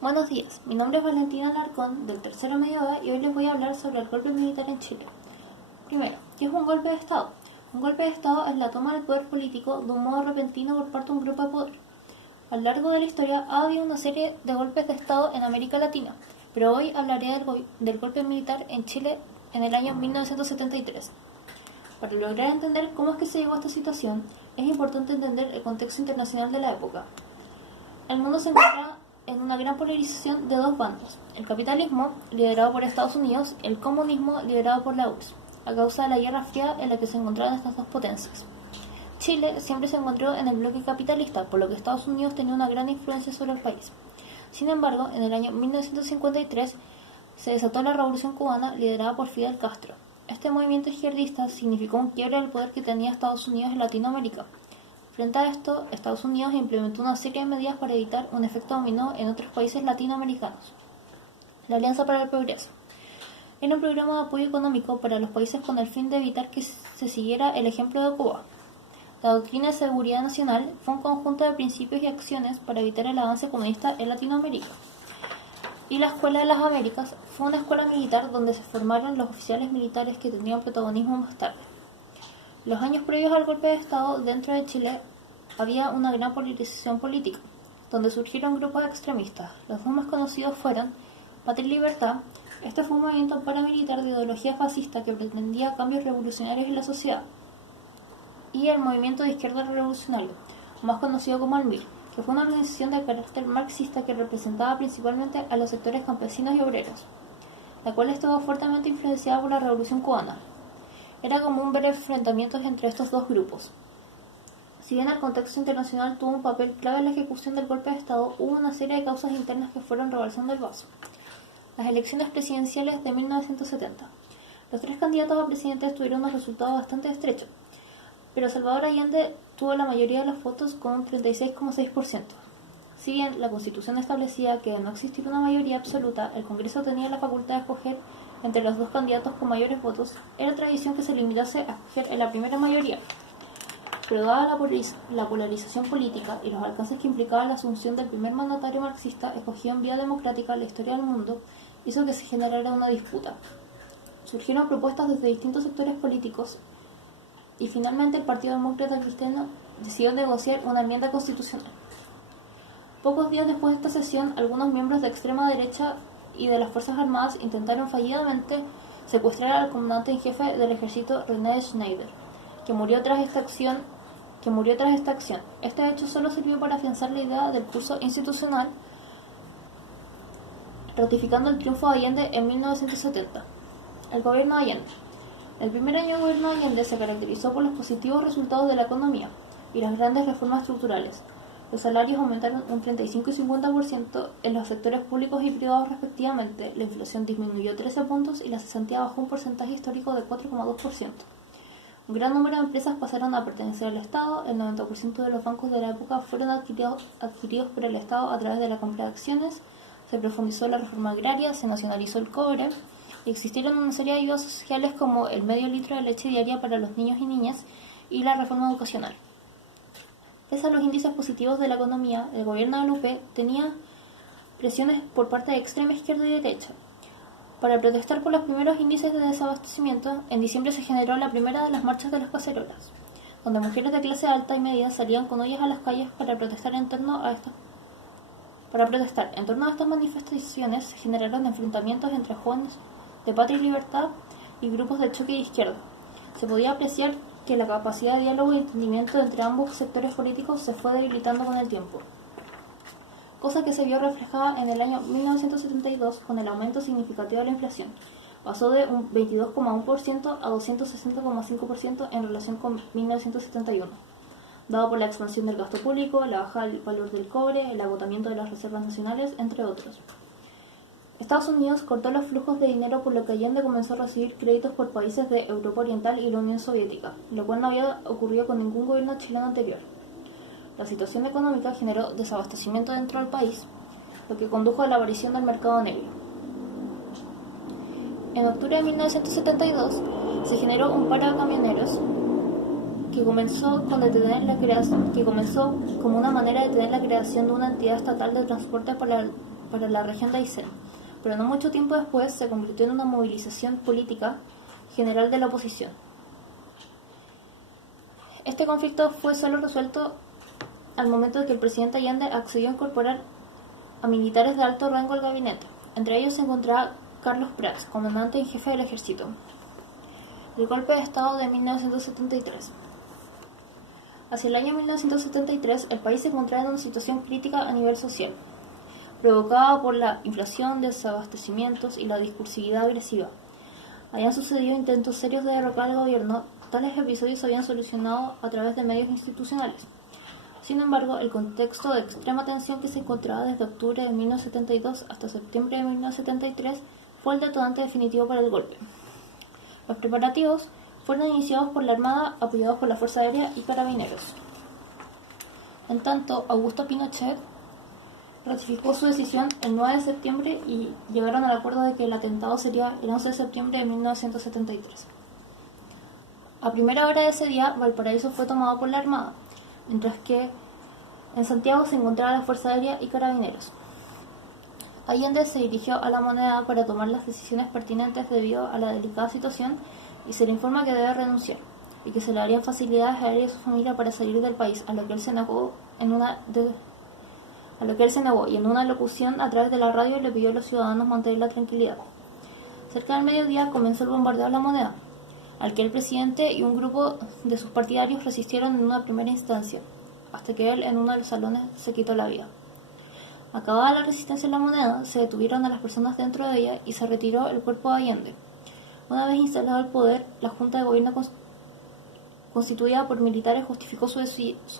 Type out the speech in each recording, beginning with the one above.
Buenos días, mi nombre es Valentina Alarcón del tercero medio A y hoy les voy a hablar sobre el golpe militar en Chile. Primero, ¿qué es un golpe de Estado? Un golpe de Estado es la toma del poder político de un modo repentino por parte de un grupo de poder. A lo largo de la historia ha habido una serie de golpes de Estado en América Latina, pero hoy hablaré del golpe militar en Chile en el año 1973. Para lograr entender cómo es que se llegó a esta situación, es importante entender el contexto internacional de la época. El mundo se encuentra en una gran polarización de dos bandos: el capitalismo, liderado por Estados Unidos, y el comunismo, liderado por la URSS, a causa de la Guerra Fría en la que se encontraban estas dos potencias. Chile siempre se encontró en el bloque capitalista, por lo que Estados Unidos tenía una gran influencia sobre el país. Sin embargo, en el año 1953 se desató la Revolución Cubana, liderada por Fidel Castro. Este movimiento izquierdista significó un quiebre del poder que tenía Estados Unidos en Latinoamérica. Frente a esto, Estados Unidos implementó una serie de medidas para evitar un efecto dominó en otros países latinoamericanos. La Alianza para el Progreso era un programa de apoyo económico para los países con el fin de evitar que se siguiera el ejemplo de Cuba. La Doctrina de Seguridad Nacional fue un conjunto de principios y acciones para evitar el avance comunista en Latinoamérica. Y la Escuela de las Américas fue una escuela militar donde se formaron los oficiales militares que tendrían protagonismo más tarde. Los años previos al golpe de Estado, dentro de Chile había una gran polarización política, donde surgieron grupos extremistas. Los dos más conocidos fueron Patria y Libertad. Este fue un movimiento paramilitar de ideología fascista que pretendía cambios revolucionarios en la sociedad, y el Movimiento de Izquierda Revolucionario, más conocido como el MIR, que fue una organización de carácter marxista que representaba principalmente a los sectores campesinos y obreros, la cual estuvo fuertemente influenciada por la Revolución Cubana. Era común ver enfrentamientos entre estos dos grupos. Si bien el contexto internacional tuvo un papel clave en la ejecución del golpe de Estado, hubo una serie de causas internas que fueron rebalsando el vaso. Las elecciones presidenciales de 1970. Los tres candidatos a presidentes tuvieron unos resultados bastante estrechos, pero Salvador Allende tuvo la mayoría de los votos con un 36,6%. Si bien la Constitución establecía que de no existir una mayoría absoluta, el Congreso tenía la facultad de escoger entre los dos candidatos con mayores votos. Era tradición que se limitase a escoger en la primera mayoría. Pero dada la polarización política y los alcances que implicaba la asunción del primer mandatario marxista escogido en vía democrática, la historia del mundo hizo que se generara una disputa. Surgieron propuestas desde distintos sectores políticos y finalmente el Partido Demócrata Cristiano decidió negociar una enmienda constitucional. Pocos días después de esta sesión, algunos miembros de extrema derecha y de las Fuerzas Armadas intentaron fallidamente secuestrar al comandante en jefe del ejército René Schneider, que murió tras esta acción. Este hecho solo sirvió para afianzar la idea del curso institucional, ratificando el triunfo de Allende en 1970. El gobierno de Allende. El primer año de gobierno de Allende se caracterizó por los positivos resultados de la economía y las grandes reformas estructurales. Los salarios aumentaron un 35 y 50% en los sectores públicos y privados respectivamente, la inflación disminuyó 13 puntos y la cesantía bajó un porcentaje histórico de 4,2%. Un gran número de empresas pasaron a pertenecer al Estado, el 90% de los bancos de la época fueron adquiridos por el Estado a través de la compra de acciones, se profundizó la reforma agraria, se nacionalizó el cobre, y existieron una serie de ayudas sociales como el medio litro de leche diaria para los niños y niñas y la reforma educacional. Pese a los índices positivos de la economía, el gobierno de Lupe tenía presiones por parte de extrema izquierda y derecha. Para protestar por los primeros índices de desabastecimiento, en diciembre se generó la primera de las marchas de las cacerolas, donde mujeres de clase alta y media salían con ollas a las calles para protestar en torno a estas manifestaciones. Se generaron enfrentamientos entre jóvenes de Patria y Libertad y grupos de choque de izquierda. Se podía apreciar que la capacidad de diálogo y entendimiento entre ambos sectores políticos se fue debilitando con el tiempo, cosa que se vio reflejada en el año 1972 con el aumento significativo de la inflación. Pasó de un 22,1% a 260,5% en relación con 1971, dado por la expansión del gasto público, la baja del valor del cobre, el agotamiento de las reservas nacionales, entre otros. Estados Unidos cortó los flujos de dinero, por lo que Allende comenzó a recibir créditos por países de Europa Oriental y la Unión Soviética, lo cual no había ocurrido con ningún gobierno chileno anterior. La situación económica generó desabastecimiento dentro del país, lo que condujo a la aparición del mercado negro. En octubre de 1972 se generó un paro de camioneros que comenzó como una manera de detener la creación de una entidad estatal de transporte para para la región de Aysén, pero no mucho tiempo después se convirtió en una movilización política general de la oposición. Este conflicto fue solo resuelto al momento de que el presidente Allende accedió a incorporar a militares de alto rango al gabinete. Entre ellos se encontraba Carlos Prats, comandante en jefe del ejército. El golpe de Estado de 1973. Hacia el año 1973, el país se encontraba en una situación crítica a nivel social, provocada por la inflación, desabastecimientos y la discursividad agresiva. Habían sucedido intentos serios de derrocar al gobierno. Tales episodios se habían solucionado a través de medios institucionales. Sin embargo, el contexto de extrema tensión que se encontraba desde octubre de 1972 hasta septiembre de 1973 fue el detonante definitivo para el golpe. Los preparativos fueron iniciados por la Armada, apoyados por la Fuerza Aérea y Carabineros. En tanto, Augusto Pinochet ratificó su decisión el 9 de septiembre y llegaron al acuerdo de que el atentado sería el 11 de septiembre de 1973. A primera hora de ese día, Valparaíso fue tomado por la Armada, mientras que en Santiago se encontraba la Fuerza Aérea y Carabineros. Allende se dirigió a La Moneda para tomar las decisiones pertinentes debido a la delicada situación y se le informa que debe renunciar y que se le darían facilidades a él y a su familia para salir del país, a lo que él se negó y en una locución a través de la radio le pidió a los ciudadanos mantener la tranquilidad. Cerca del mediodía comenzó el bombardeo a La Moneda, al que el presidente y un grupo de sus partidarios resistieron en una primera instancia, hasta que él en uno de los salones se quitó la vida. Acabada la resistencia en La Moneda, se detuvieron a las personas dentro de ella y se retiró el cuerpo de Allende. Una vez instalado el poder, la Junta de Gobierno constituida por militares justificó su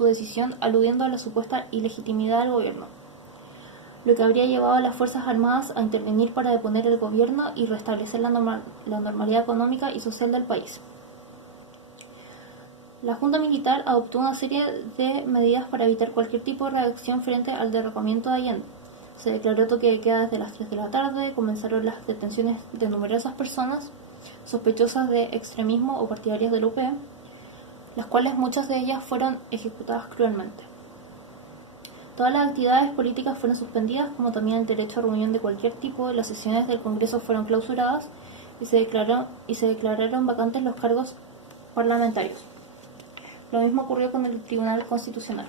decisión aludiendo a la supuesta ilegitimidad del gobierno, lo que habría llevado a las Fuerzas Armadas a intervenir para deponer el gobierno y restablecer la normalidad económica y social del país. La Junta Militar adoptó una serie de medidas para evitar cualquier tipo de reacción frente al derrocamiento de Allende. Se declaró toque de queda desde las 3 de la tarde, comenzaron las detenciones de numerosas personas sospechosas de extremismo o partidarias del UP, las cuales muchas de ellas fueron ejecutadas cruelmente. Todas las actividades políticas fueron suspendidas, como también el derecho a reunión de cualquier tipo. Las sesiones del Congreso fueron clausuradas y se declararon vacantes los cargos parlamentarios. Lo mismo ocurrió con el Tribunal Constitucional.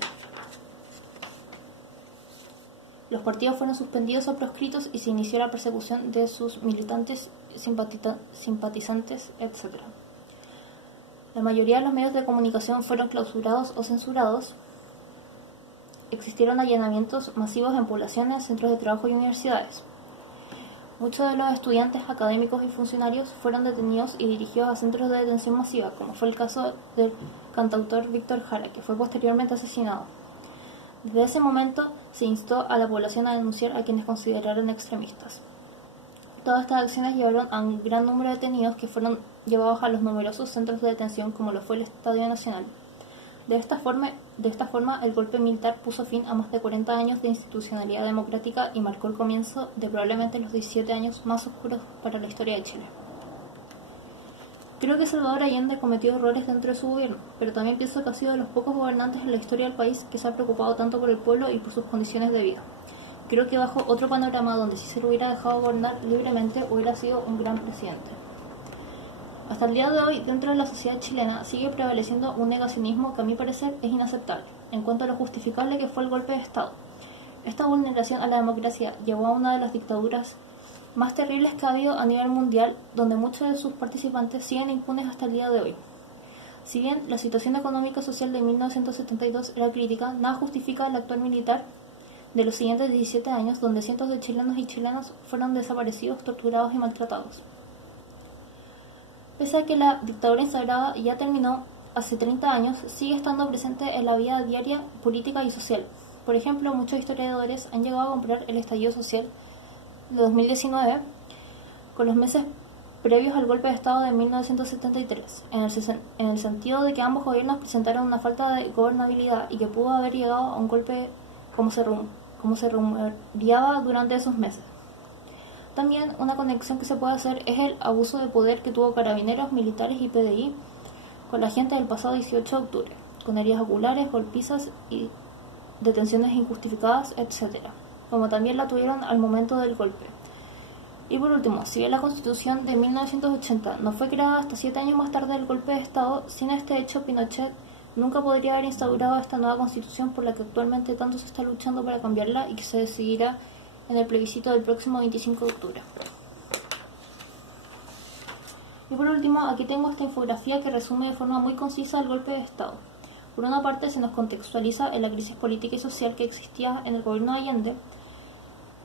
Los partidos fueron suspendidos o proscritos y se inició la persecución de sus militantes, simpatizantes, etc. La mayoría de los medios de comunicación fueron clausurados o censurados. Existieron allanamientos masivos en poblaciones, centros de trabajo y universidades. Muchos de los estudiantes, académicos y funcionarios fueron detenidos y dirigidos a centros de detención masiva, como fue el caso del cantautor Víctor Jara, que fue posteriormente asesinado. Desde ese momento se instó a la población a denunciar a quienes consideraron extremistas. Todas estas acciones llevaron a un gran número de detenidos que fueron llevados a los numerosos centros de detención como lo fue el Estadio Nacional. De esta forma, el golpe militar puso fin a más de 40 años de institucionalidad democrática y marcó el comienzo de probablemente los 17 años más oscuros para la historia de Chile. Creo que Salvador Allende cometió errores dentro de su gobierno, pero también pienso que ha sido de los pocos gobernantes en la historia del país que se ha preocupado tanto por el pueblo y por sus condiciones de vida. Creo que bajo otro panorama donde si se lo hubiera dejado gobernar libremente hubiera sido un gran presidente. Hasta el día de hoy, dentro de la sociedad chilena, sigue prevaleciendo un negacionismo que a mi parecer es inaceptable, en cuanto a lo justificable que fue el golpe de Estado. Esta vulneración a la democracia llevó a una de las dictaduras más terribles que ha habido a nivel mundial, donde muchos de sus participantes siguen impunes hasta el día de hoy. Si bien la situación económica y social de 1972 era crítica, nada justifica el actual militar de los siguientes 17 años, donde cientos de chilenos y chilenas fueron desaparecidos, torturados y maltratados. Pese a que la dictadura instaurada ya terminó hace 30 años, sigue estando presente en la vida diaria, política y social. Por ejemplo, muchos historiadores han llegado a comparar el estallido social de 2019 con los meses previos al golpe de Estado de 1973, en el sentido de que ambos gobiernos presentaron una falta de gobernabilidad y que pudo haber llegado a un golpe como se rumoreaba durante esos meses. También una conexión que se puede hacer es el abuso de poder que tuvo Carabineros, militares y PDI con la gente del pasado 18 de octubre, con heridas oculares, golpizas y detenciones injustificadas, etc. como también la tuvieron al momento del golpe. Y por último, si bien la Constitución de 1980 no fue creada hasta 7 años más tarde del golpe de Estado, sin este hecho Pinochet nunca podría haber instaurado esta nueva Constitución por la que actualmente tanto se está luchando para cambiarla y que se decidirá en el plebiscito del próximo 25 de octubre. Y por último, aquí tengo esta infografía que resume de forma muy concisa el golpe de Estado. Por una parte, se nos contextualiza en la crisis política y social que existía en el gobierno de Allende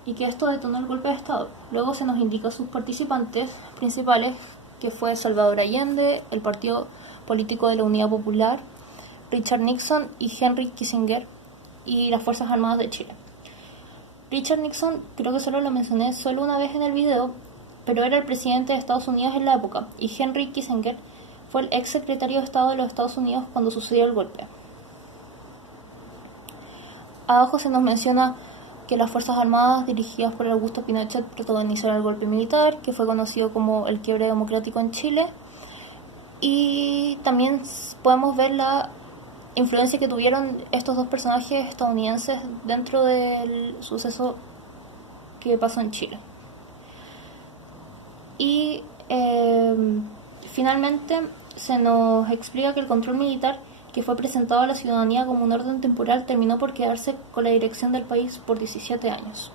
y que esto detonó el golpe de Estado. Luego se nos indica sus participantes principales, que fue Salvador Allende, el Partido Político de la Unidad Popular, Richard Nixon y Henry Kissinger, y las Fuerzas Armadas de Chile. Richard Nixon, creo que solo lo mencioné solo una vez en el video, pero era el presidente de Estados Unidos en la época, y Henry Kissinger fue el ex secretario de Estado de los Estados Unidos cuando sucedió el golpe. Abajo se nos menciona que las Fuerzas Armadas dirigidas por Augusto Pinochet protagonizaron el golpe militar, que fue conocido como el quiebre democrático en Chile, y también podemos ver la influencia que tuvieron estos dos personajes estadounidenses dentro del suceso que pasó en Chile. Y finalmente se nos explica que el control militar que fue presentado a la ciudadanía como un orden temporal terminó por quedarse con la dirección del país por 17 años.